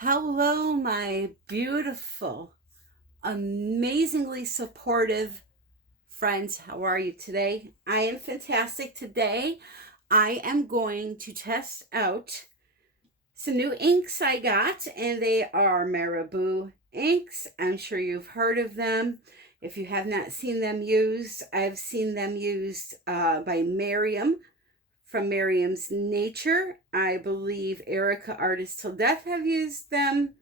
Hello, my beautiful, amazingly supportive friends. How are you today? I am fantastic today. I am going to test out some new inks I got, and they are Marabou inks. I'm sure you've heard of them. If you have not seen them used, I've seen them used by Miriam from Miriam's Nature. I believe Erica Artist Till Death have used them.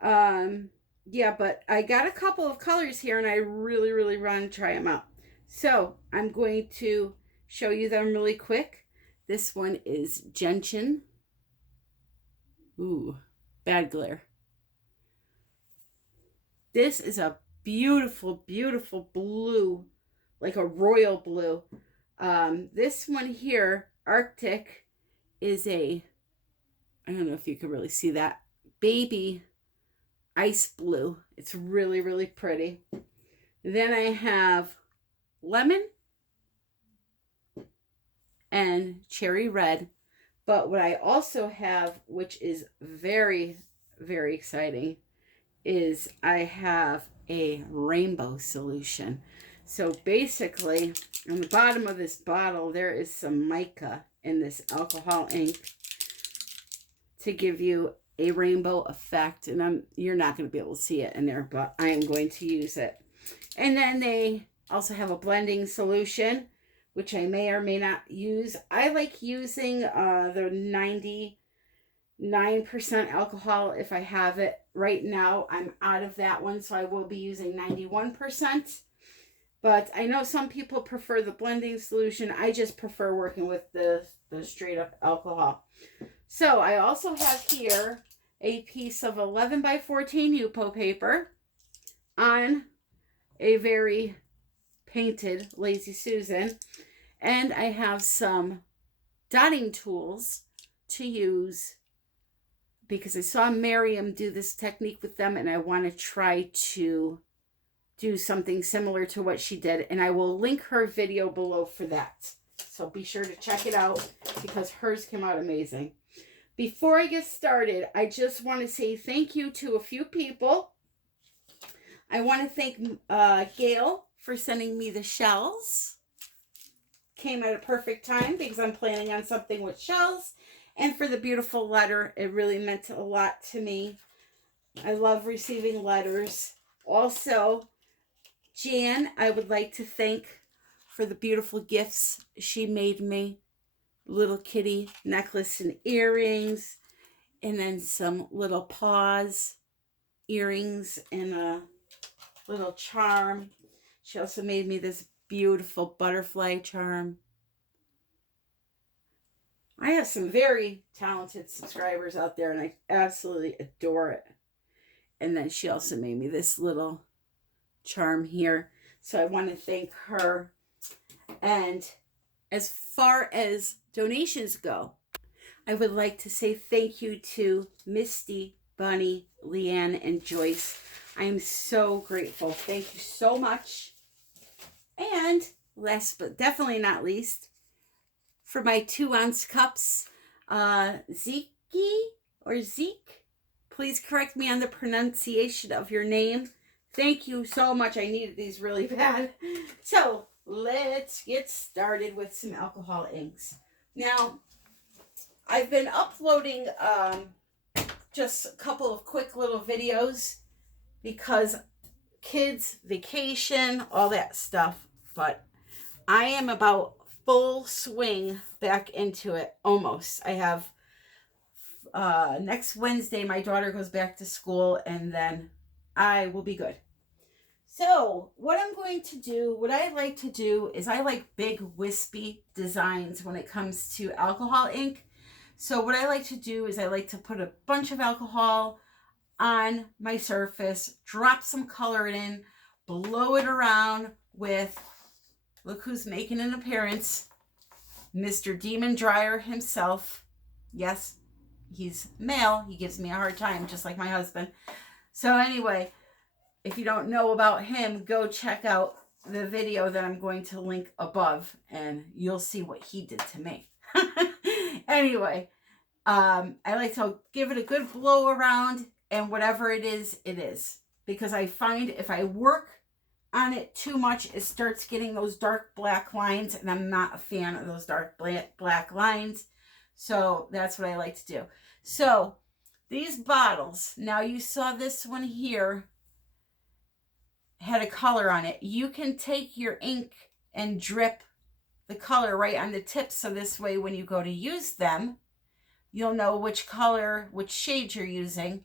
Um, yeah, but I got a couple of colors here and I really want to try them out. So I'm going to show you them really quick. This one is Gentian. Ooh, bad glare. This is a beautiful blue, like a royal blue. This one here, Arctic, is a, I don't know if you can really see that, baby ice blue. It's really pretty. Then I have lemon and cherry red. But what I also have, which is very exciting, is I have a rainbow solution. So basically, on the bottom of this bottle, there is some mica in this alcohol ink to give you a rainbow effect. And you're not going to be able to see it in there, but I am going to use it. And then they also have a blending solution, which I may or may not use. I like using the 99% alcohol if I have it. Right now, I'm out of that one, so I will be using 91%. But I know some people prefer the blending solution. I just prefer working with the straight up alcohol. So I also have here a piece of 11 by 14 Yupo paper on a very painted Lazy Susan. And I have some dotting tools to use because I saw Miriam do this technique with them and I want to try to do something similar to what she did. And I will link her video below for that. So be sure to check it out because hers came out amazing. Before I get started, I just want to say thank you to a few people. I want to thank Gail for sending me the shells. Came at a perfect time because I'm planning on something with shells. And for the beautiful letter, it really meant a lot to me. I love receiving letters. Also, Jan, I would like to thank for the beautiful gifts she made me. Little kitty necklace and earrings, and then some little paws earrings and a little charm. She also made me this beautiful butterfly charm. I have some very talented subscribers out there and I absolutely adore it. And then she also made me this little charm here. So I want to thank her. And as far as donations go, I would like to say thank you to Misty, Bunny, Leanne, and Joyce. I am so grateful. Thank you so much. And last but definitely not least, for my 2-ounce cups, Zeke, please correct me on the pronunciation of your name. Thank you so much. I needed these really bad. So let's get started with some alcohol inks. Now, I've been uploading just a couple of quick little videos because kids, vacation, all that stuff. But I am about full swing back into it almost. I have next Wednesday, my daughter goes back to school and then I will be good. So what I'm going to do, what I like to do is I like big wispy designs when it comes to alcohol ink. So what I like to do is I like to put a bunch of alcohol on my surface, drop some color in, blow it around with, look who's making an appearance, Mr. Demon Dryer himself. Yes, he's male. He gives me a hard time, just like my husband. So anyway, if you don't know about him, go check out the video that I'm going to link above and you'll see what he did to me. Anyway, I like to give it a good blow around, and whatever it is, because I find if I work on it too much, it starts getting those dark black lines, and I'm not a fan of those dark black lines. So that's what I like to do. So these bottles, now you saw this one here had a color on it. You can take your ink and drip the color right on the tips, so this way when you go to use them, you'll know which color, which shade you're using,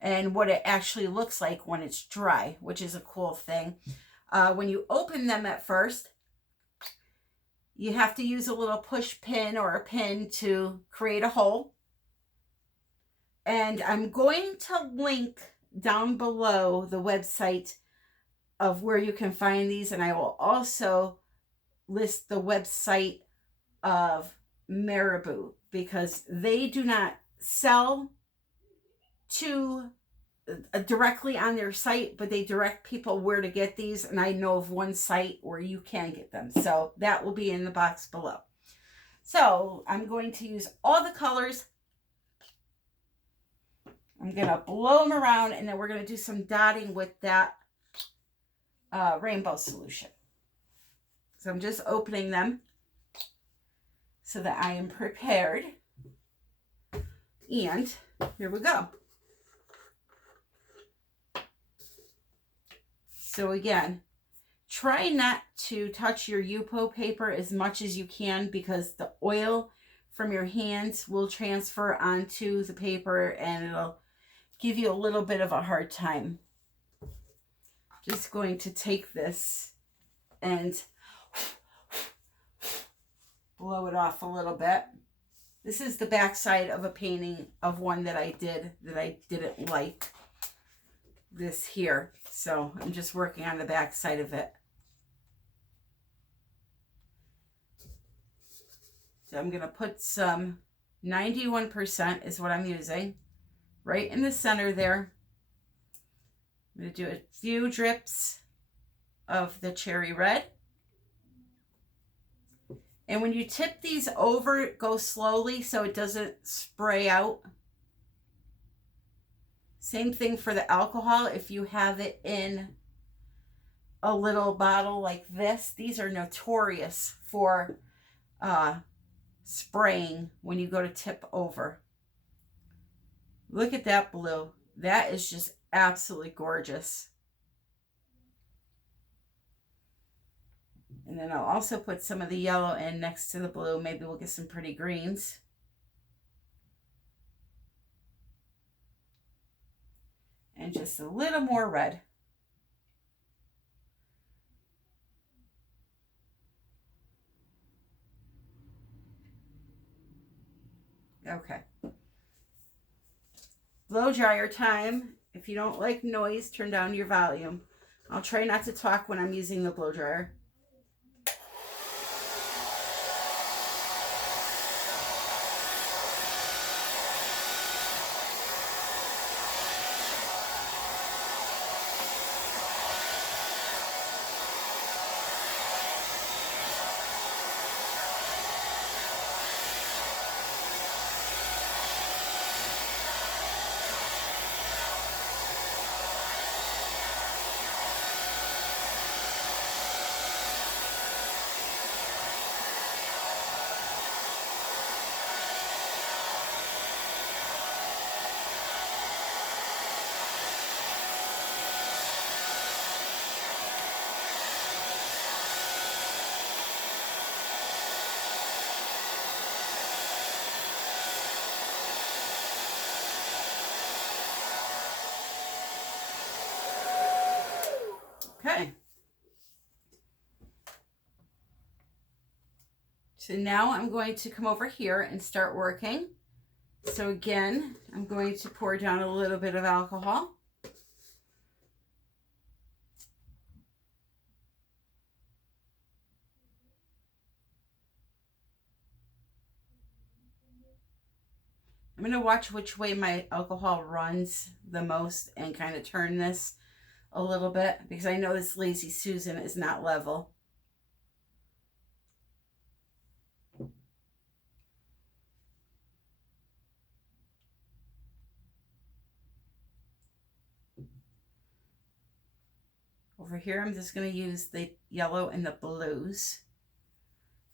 and what it actually looks like when it's dry, which is a cool thing. When you open them at first, you have to use a little push pin or a pin to create a hole. And I'm going to link down below the website of where you can find these, and I will also list the website of Marabou, because they do not sell to directly on their site, but they direct people where to get these, and I know of one site where you can get them, so that will be in the box below. So I'm going to use all the colors. I'm going to blow them around, and then we're going to do some dotting with that rainbow solution. So I'm just opening them so that I am prepared. And here we go. So again, try not to touch your Yupo paper as much as you can, because the oil from your hands will transfer onto the paper and it'll give you a little bit of a hard time. Just going to take this and blow it off a little bit. This is the back side of a painting of one that I didn't like. This here. So I'm just working on the back side of it. So I'm going to put some 91% is what I'm using right in the center there. I'm going to do a few drips of the cherry red. And when you tip these over, go slowly so it doesn't spray out. Same thing for the alcohol. If you have it in a little bottle like this, these are notorious for spraying when you go to tip over. Look at that blue. That is just absolutely gorgeous. And then I'll also put some of the yellow in next to the blue. Maybe we'll get some pretty greens. And just a little more red. Okay. Blow dryer time. If you don't like noise, turn down your volume. I'll try not to talk when I'm using the blow dryer. Okay. So now I'm going to come over here and start working. So again, I'm going to pour down a little bit of alcohol. I'm going to watch which way my alcohol runs the most and kind of turn this a little bit, because I know this Lazy Susan is not level. over here, I'm just going to use the yellow and the blues.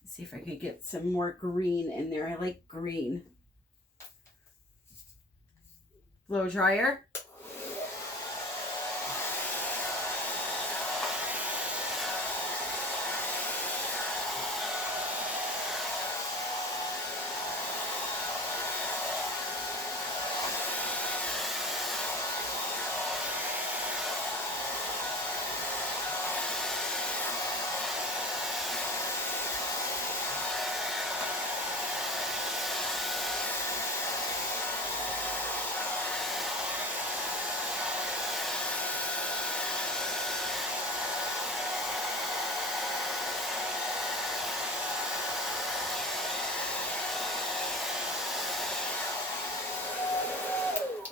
Let's see if I can get some more green in there. I like green. Blow dryer.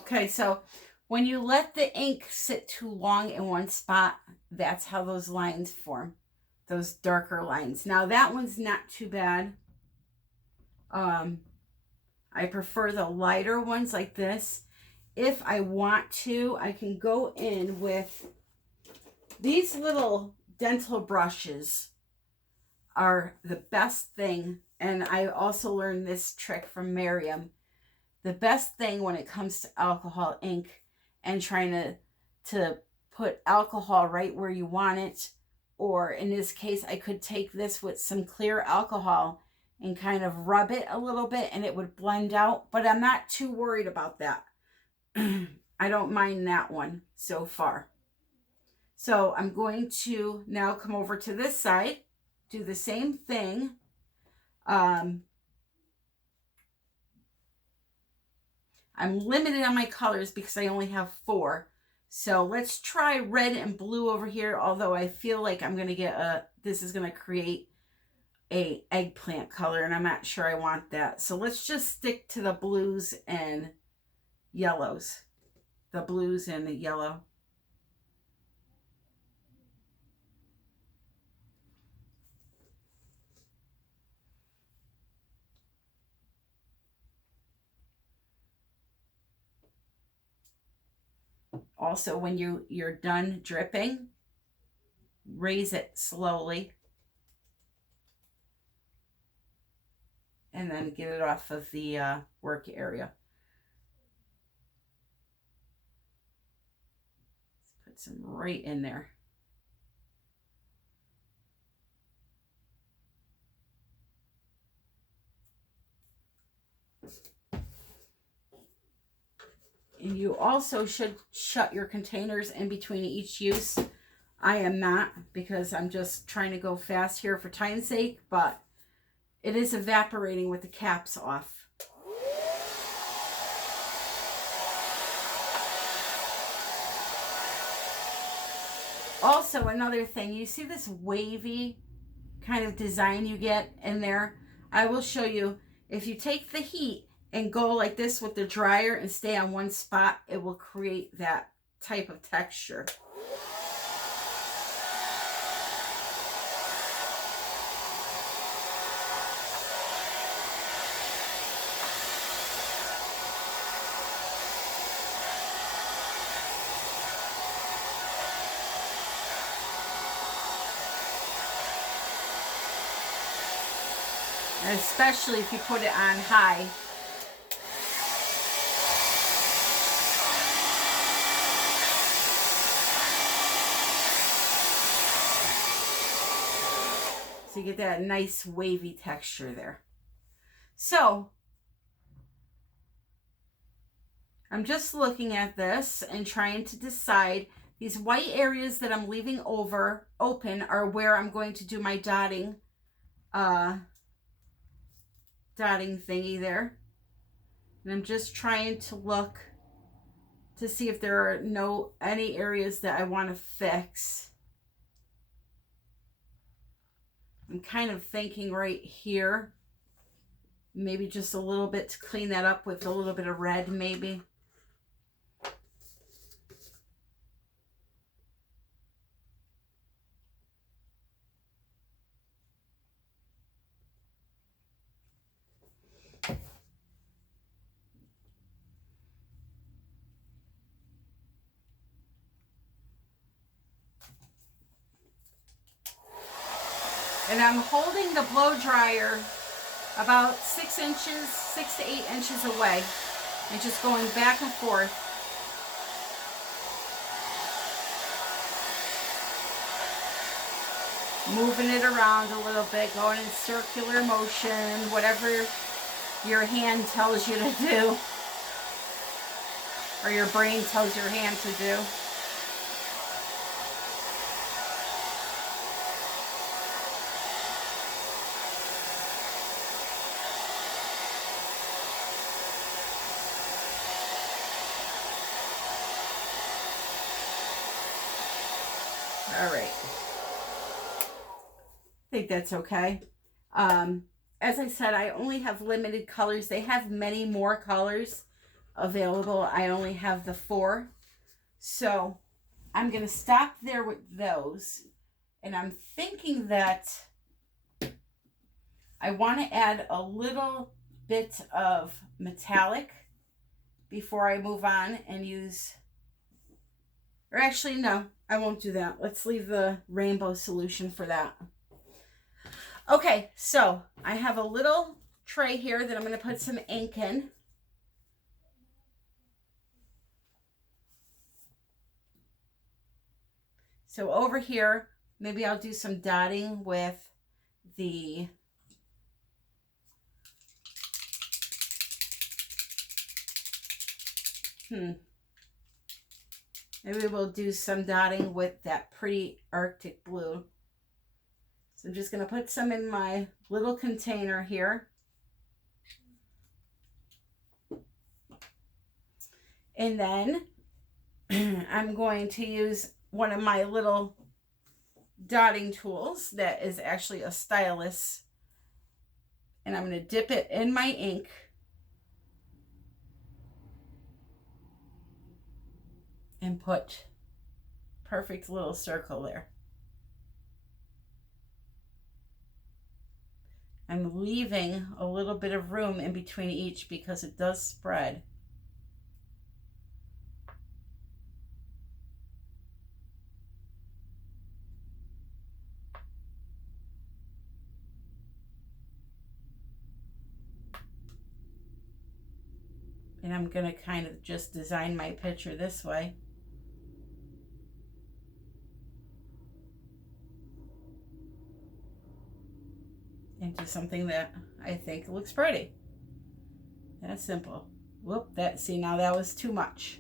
Okay, so when you let the ink sit too long in one spot, that's how those lines form, those darker lines. Now that one's not too bad. I prefer the lighter ones like this. If I want to, I can go in with these little dental brushes are the best thing. And I also learned this trick from Miriam. The best thing when it comes to alcohol ink and trying to put alcohol right where you want it, or in this case, I could take this with some clear alcohol and kind of rub it a little bit and it would blend out, but I'm not too worried about that. I don't mind that one so far. So I'm going to now come over to this side, do the same thing. I'm limited on my colors because I only have 4. So let's try red and blue over here. Although I feel like I'm going to get this is going to create a eggplant color and I'm not sure I want that. So let's just stick to the blues and yellows. The blues and the yellow. Also, when you're done dripping, raise it slowly. And then get it off of the work area. Let's put some right in there. And you also should shut your containers in between each use. I am not, because I'm just trying to go fast here for time's sake, but it is evaporating with the caps off. Also, another thing, you see this wavy kind of design you get in there? I will show you. If you take the heat and go like this with the dryer and stay on one spot, it will create that type of texture. And especially if you put it on high. So you get that nice wavy texture there. So I'm just looking at this and trying to decide. These white areas that I'm leaving open are where I'm going to do my dotting thingy there. And I'm just trying to look to see if there are any areas that I want to fix. I'm kind of thinking right here, maybe just a little bit to clean that up with a little bit of red maybe. And I'm holding the blow dryer about 6 inches, 6 to 8 inches away, and just going back and forth. Moving it around a little bit, going in circular motion, whatever your hand tells you to do, or your brain tells your hand to do. All right. I think that's okay. As I said, I only have limited colors. They have many more colors available. I only have the 4. So I'm going to stop there with those. And I'm thinking that I want to add a little bit of metallic before I move on and use, or actually, no, I won't do that. Let's leave the rainbow solution for that. Okay, so I have a little tray here that I'm going to put some ink in. So over here, maybe I'll do some dotting with the maybe we'll do some dotting with that pretty Arctic blue. So I'm just going to put some in my little container here. And then I'm going to use one of my little dotting tools that is actually a stylus. And I'm going to dip it in my ink. And put perfect little circle there. I'm leaving a little bit of room in between each because it does spread. And I'm going to kind of just design my picture this way. Into something that I think looks pretty. That's simple. Whoop, see, now that was too much.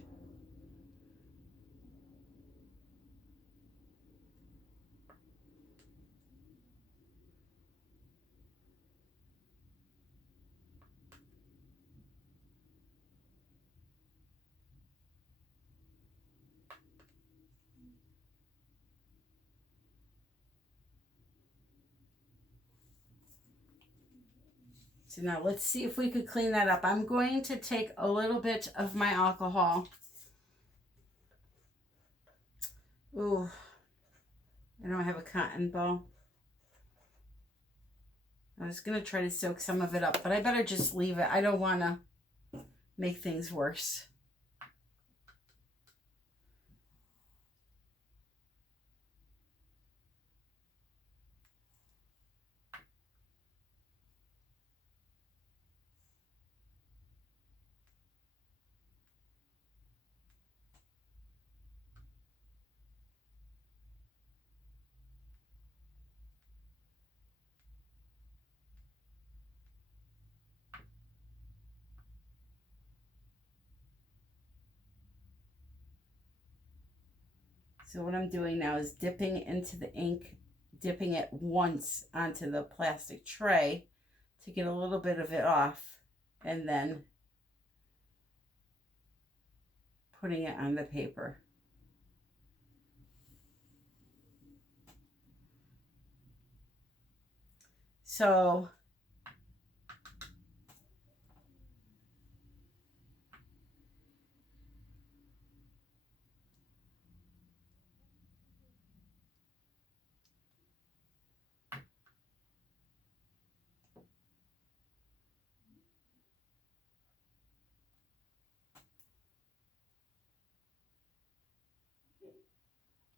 So now let's see if we could clean that up. I'm going to take a little bit of my alcohol. Ooh, I don't have a cotton ball. I was going to try to soak some of it up, but I better just leave it. I don't want to make things worse. So what I'm doing now is dipping into the ink, dipping it once onto the plastic tray to get a little bit of it off, and then putting it on the paper. So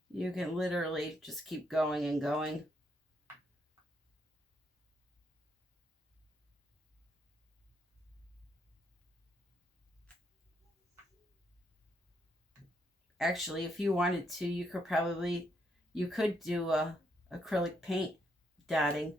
you can literally just keep going and going. Actually, if you wanted to, you could do a acrylic paint dotting.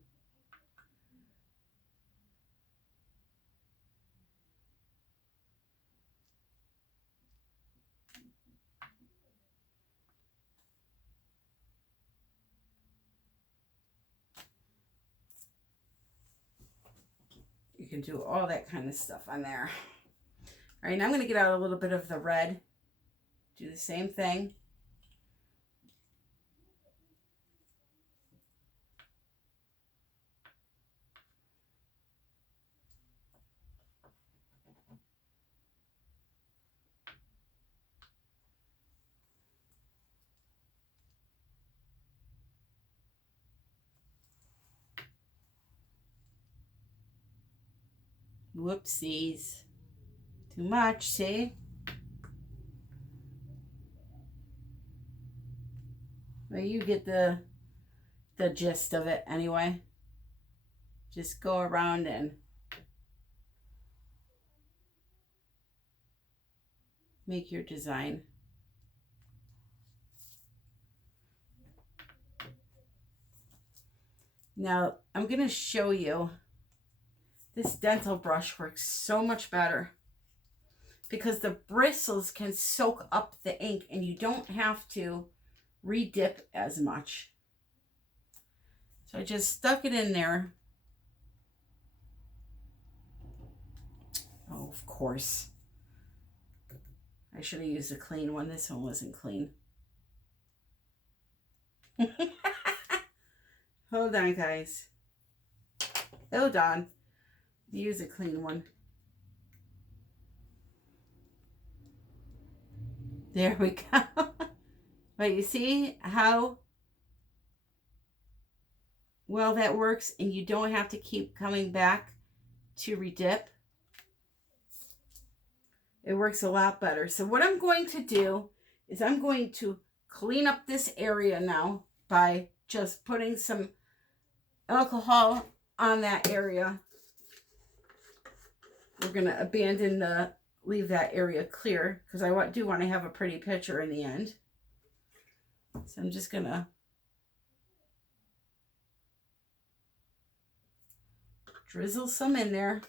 You can do all that kind of stuff on there. All right, now I'm going to get out a little bit of the red. Do the same thing. Whoopsies. Too much, see? Well, you get the gist of it anyway. Just go around and make your design. Now, I'm going to show you. This dental brush works so much better because the bristles can soak up the ink and you don't have to re-dip as much. So I just stuck it in there. Oh, of course. I should have used a clean one. This one wasn't clean. Hold on, guys. Hold on. Use a clean one. There we go. But you see how well that works, and you don't have to keep coming back to redip. It works a lot better. So what I'm going to do is I'm going to clean up this area now by just putting some alcohol on that area. We're going to leave that area clear because I do want to have a pretty picture in the end. So I'm just going to drizzle some in there.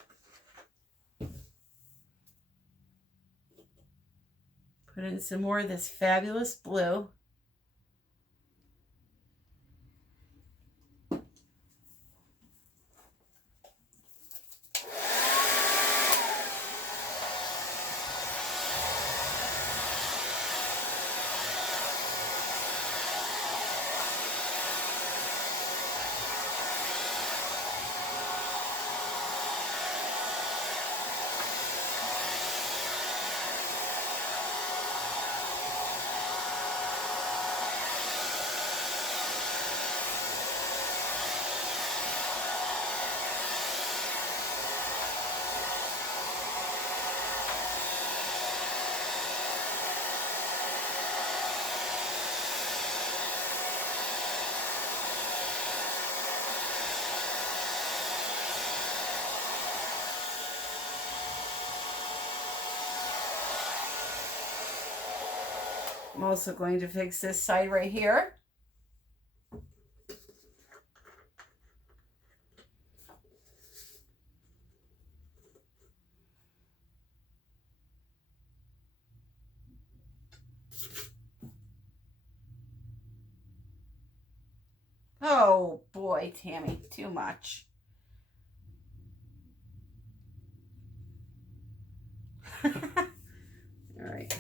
Put in some more of this fabulous blue. I'm also going to fix this side right here. Oh boy, Tammy, too much. All right.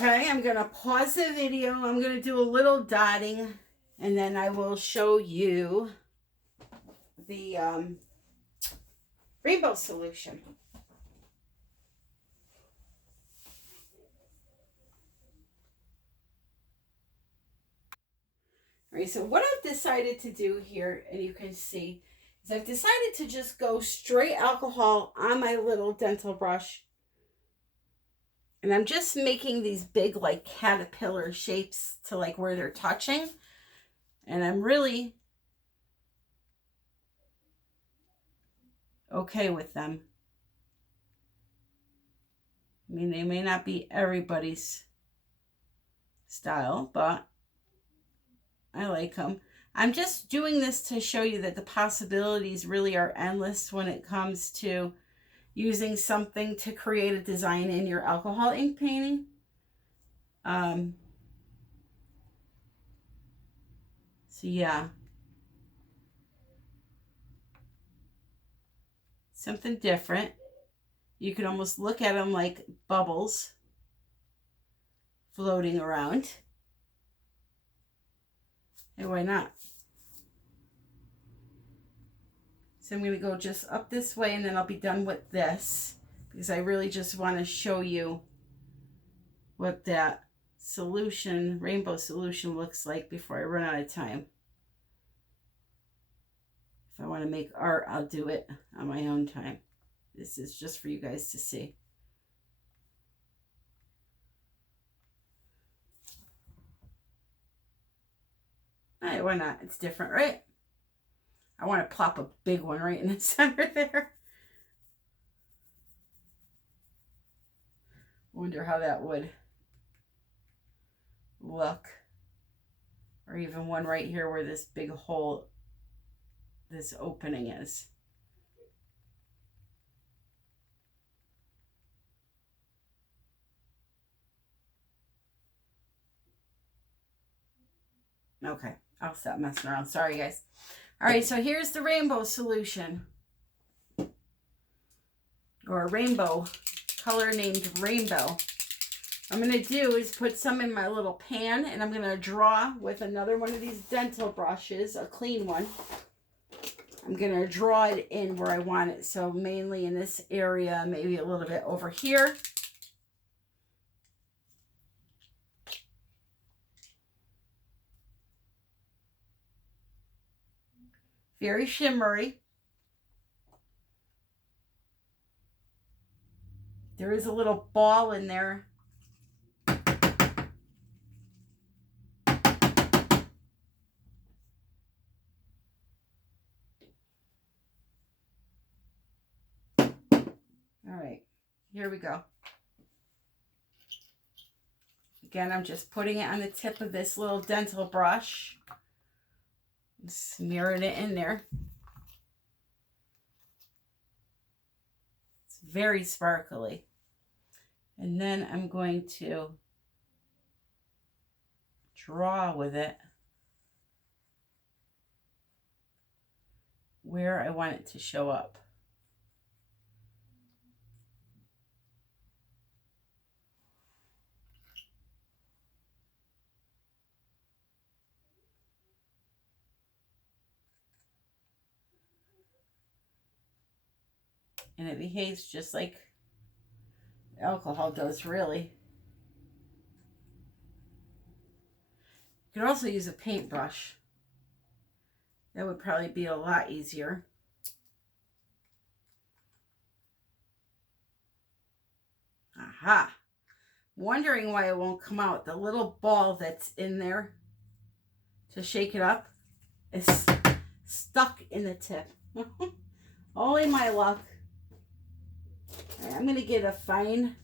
Okay, I'm going to pause the video. I'm going to do a little dotting, and then I will show you the rainbow solution. All right, so what I've decided to do here, and you can see, is I've decided to just go straight alcohol on my little dental brush. And I'm just making these big like caterpillar shapes to like where they're touching. And I'm really okay with them. I mean, they may not be everybody's style, but I like them. I'm just doing this to show you that the possibilities really are endless when it comes to using something to create a design in your alcohol ink painting. So yeah, something different. You can almost look at them like bubbles floating around. Hey, why not? So I'm going to go just up this way, and then I'll be done with this, because I really just want to show you what that solution, rainbow solution, looks like before I run out of time. If I want to make art, I'll do it on my own time. This is just for you guys to see. Hey, why not? It's different, right? I want to plop a big one right in the center there. Wonder how that would look. Or even one right here where this big hole, this opening is. Okay, I'll stop messing around. Sorry, guys. All right, so here's the rainbow solution. Or a rainbow color named Rainbow. What I'm going to do is put some in my little pan, and I'm going to draw with another one of these dental brushes, a clean one. I'm going to draw it in where I want it. So mainly in this area, maybe a little bit over here. Very shimmery. There is a little ball in there. All right, here we go. Again, I'm just putting it on the tip of this little dental brush. Smearing it in there. It's very sparkly. And then I'm going to draw with it where I want it to show up. And it behaves just like alcohol does, really. You could also use a paintbrush. That would probably be a lot easier. Aha! Wondering why it won't come out. The little ball that's in there to shake it up is stuck in the tip. Only my luck. Right, I'm going to get a fine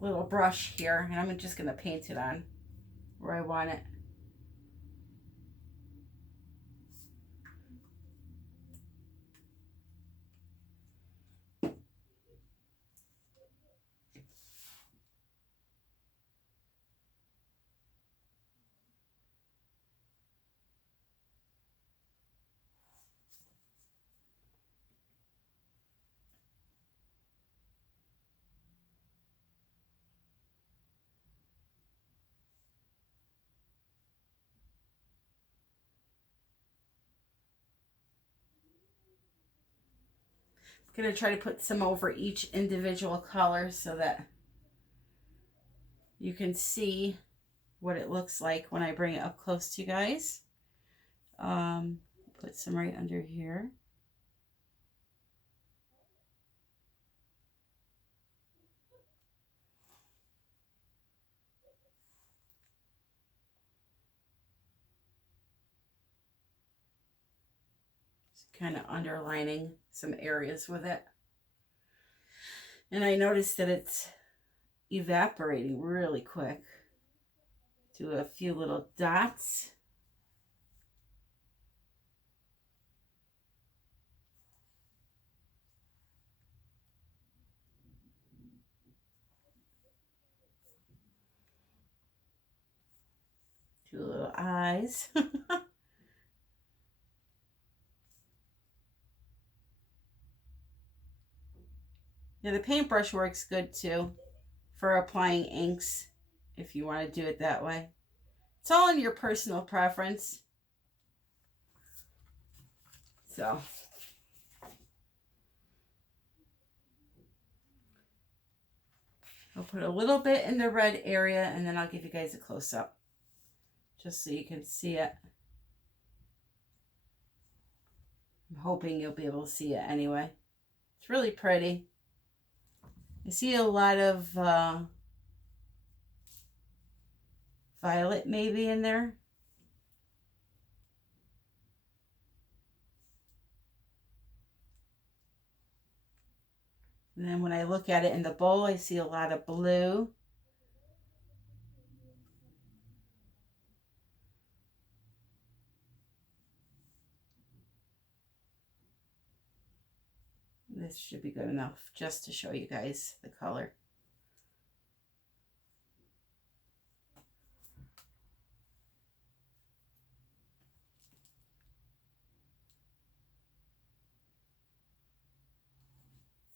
little brush here, and I'm just going to paint it on where I want it. going to try to put some over each individual color so that you can see what it looks like when I bring it up close to you guys. Put some right under here. Kind of underlining some areas with it. And I noticed that it's evaporating really quick. Do a few little dots. Two little eyes. Yeah, the paintbrush works good too for applying inks if you want to do it that way. It's all in your personal preference. So I'll put a little bit in the red area and then I'll give you guys a close-up just so you can see it. I'm hoping you'll be able to see it anyway. It's really pretty. I see a lot of violet maybe in there. And then when I look at it in the bowl, I see a lot of blue. This should be good enough just to show you guys the color.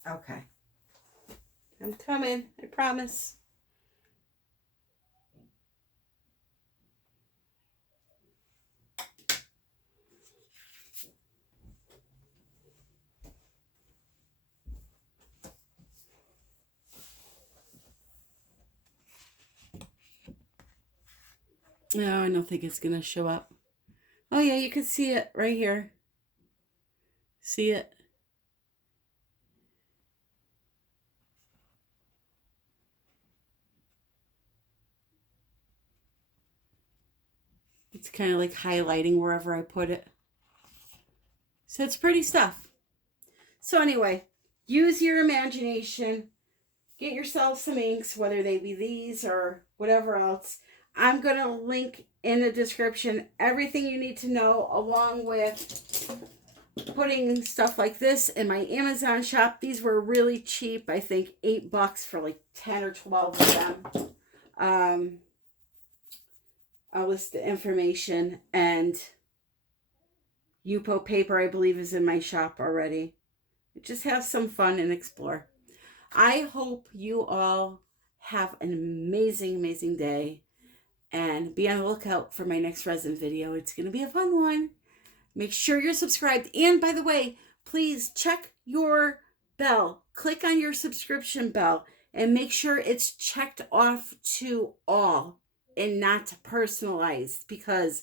Okay. I'm coming, I promise. No, I don't think it's going to show up. Oh yeah, you can see it right here. See it? It's kind of like highlighting wherever I put it. So it's pretty stuff. So anyway, use your imagination. Get yourself some inks, whether they be these or whatever else. I'm going to link in the description everything you need to know, along with putting stuff like this in my Amazon shop. These were really cheap. I think $8 for like 10 or 12 of them. I'll list the information, and Yupo paper, I believe, is in my shop already. Just have some fun and explore. I hope you all have an amazing, amazing day, and be on the lookout for my next resin video. It's going to be a fun one. Make sure you're subscribed. And by the way, please check your bell. Click on your subscription bell and make sure it's checked off to all and not personalized, because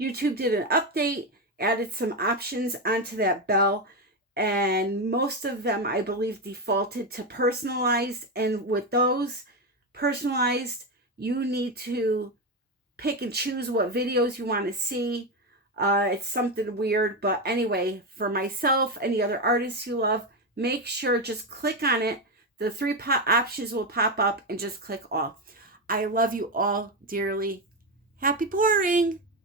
YouTube did an update, added some options onto that bell, and most of them, I believe, defaulted to personalized. And with those personalized, you need to pick and choose what videos you want to see. It's something weird, but anyway, for myself, any other artists you love, make sure just click on it. The three options will pop up and just click all. I love you all dearly. Happy pouring!